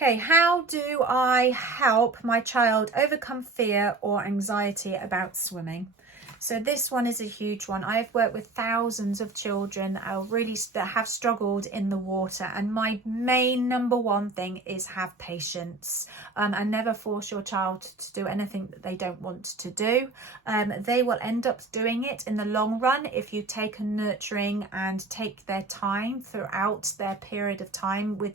Okay, how do I help my child overcome fear or anxiety about swimming? So this one is a huge one. I've worked with thousands of children that have struggled in the water, and my main number one thing is have patience, and never force your child to do anything that they don't want to do. They will end up doing it in the long run if you take a nurturing and take their time throughout their period of time with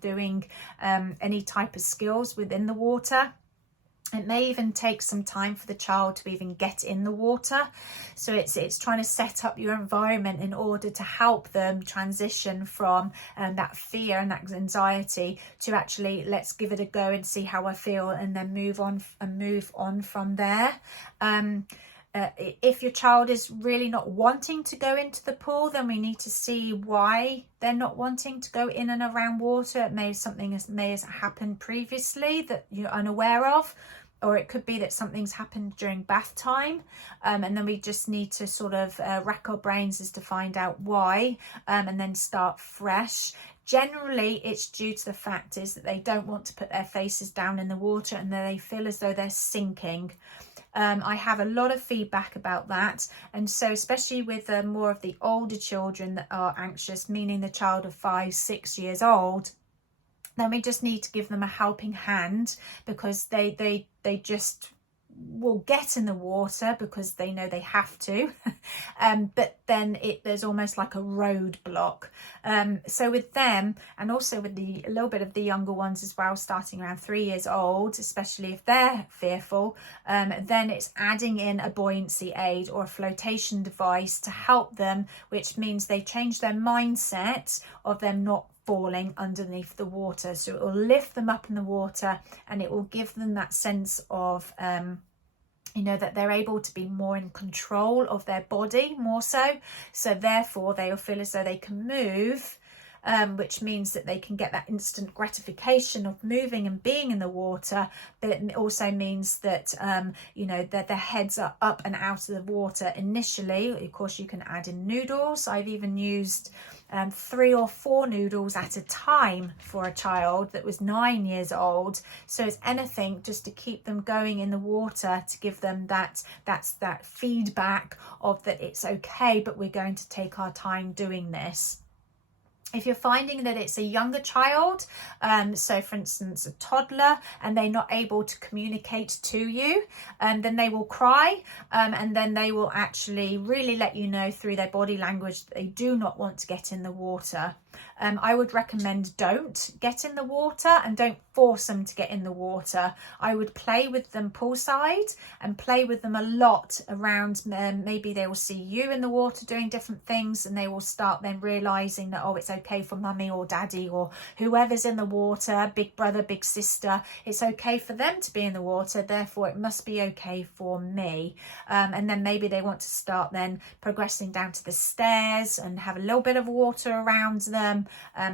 doing any type of skills within the water. It may even take some time for the child to even get in the water. So it's trying to set up your environment in order to help them transition from that fear and that anxiety to actually, let's give it a go and see how I feel, and then move on from there. If your child is really not wanting to go into the pool, then we need to see why they're not wanting to go in and around water. It may have happened previously that you're unaware of, or it could be that something's happened during bath time, and then we just need to sort of rack our brains as to find out why, and then start fresh. Generally, it's due to the fact is that they don't want to put their faces down in the water, and they feel as though they're sinking. I have a lot of feedback about that, and so especially with more of the older children that are anxious, meaning the child of 5-6 years old, then we just need to give them a helping hand, because they just will get in the water because they know they have to, but then there's almost like a roadblock. So with them, and also with a little bit of the younger ones as well, starting around 3 years old, especially if they're fearful, then it's adding in a buoyancy aid or a flotation device to help them, which means they change their mindset of them not falling underneath the water. So it will lift them up in the water, and it will give them that sense of that they're able to be more in control of their body, more so therefore they will feel as though they can move, which means that they can get that instant gratification of moving and being in the water. But it also means that that their heads are up and out of the water initially. Of course, you can add in noodles. I've even used 3 or 4 noodles at a time for a child that was 9 years old. So it's anything just to keep them going in the water, to give them that feedback of that it's okay, but we're going to take our time doing this. If you're finding that it's a younger child, so for instance a toddler, and they're not able to communicate to you, then they will cry, and then they will actually really let you know through their body language that they do not want to get in the water. I would recommend don't get in the water, and don't force them to get in the water. I would play with them poolside and play with them a lot around. Maybe they will see you in the water doing different things, and they will start then realizing that, oh, it's okay for mummy or daddy or whoever's in the water, big brother, big sister. It's okay for them to be in the water, therefore it must be okay for me. And then maybe they want to start then progressing down to the stairs and have a little bit of water around them.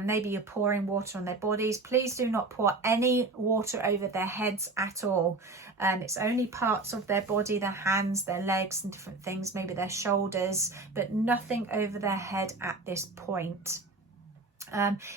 Maybe you're pouring water on their bodies. Please do not pour any water over their heads at all. It's only parts of their body, their hands, their legs and different things, maybe their shoulders, but nothing over their head at this point.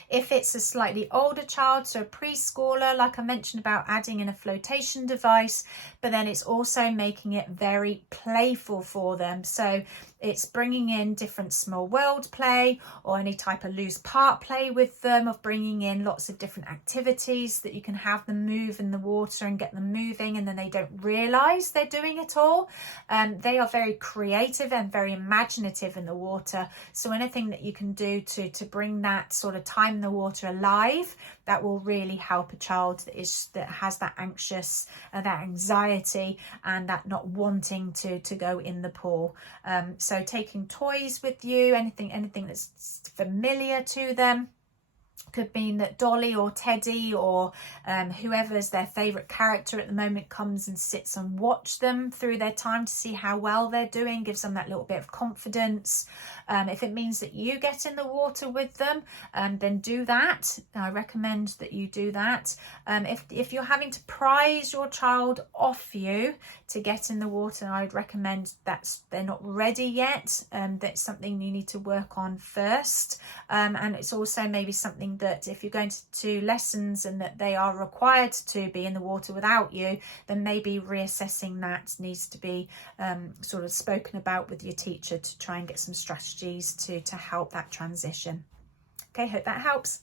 If it's a slightly older child, so a preschooler, like I mentioned about adding in a flotation device, but then it's also making it very playful for them. So it's bringing in different small world play or any type of loose part play with them, of bringing in lots of different activities that you can have them move in the water and get them moving, and then they don't realize they're doing it all. They are very creative and very imaginative in the water. So anything that you can do to bring that sort of time in the water alive, that will really help a child that has that anxious, that anxiety, and that not wanting to go in the pool. So taking toys with you, anything that's familiar to them. Could mean that Dolly or Teddy or whoever's their favourite character at the moment comes and sits and watch them through their time to see how well they're doing, gives them that little bit of confidence. If it means that you get in the water with them, then do that. I recommend that you do that. If you're having to prize your child off you to get in the water, I would recommend that they're not ready yet. That's something you need to work on first. And it's also maybe something thinking that if you're going to lessons and that they are required to be in the water without you, then maybe reassessing that needs to be sort of spoken about with your teacher to try and get some strategies to help that transition. Okay, hope that helps.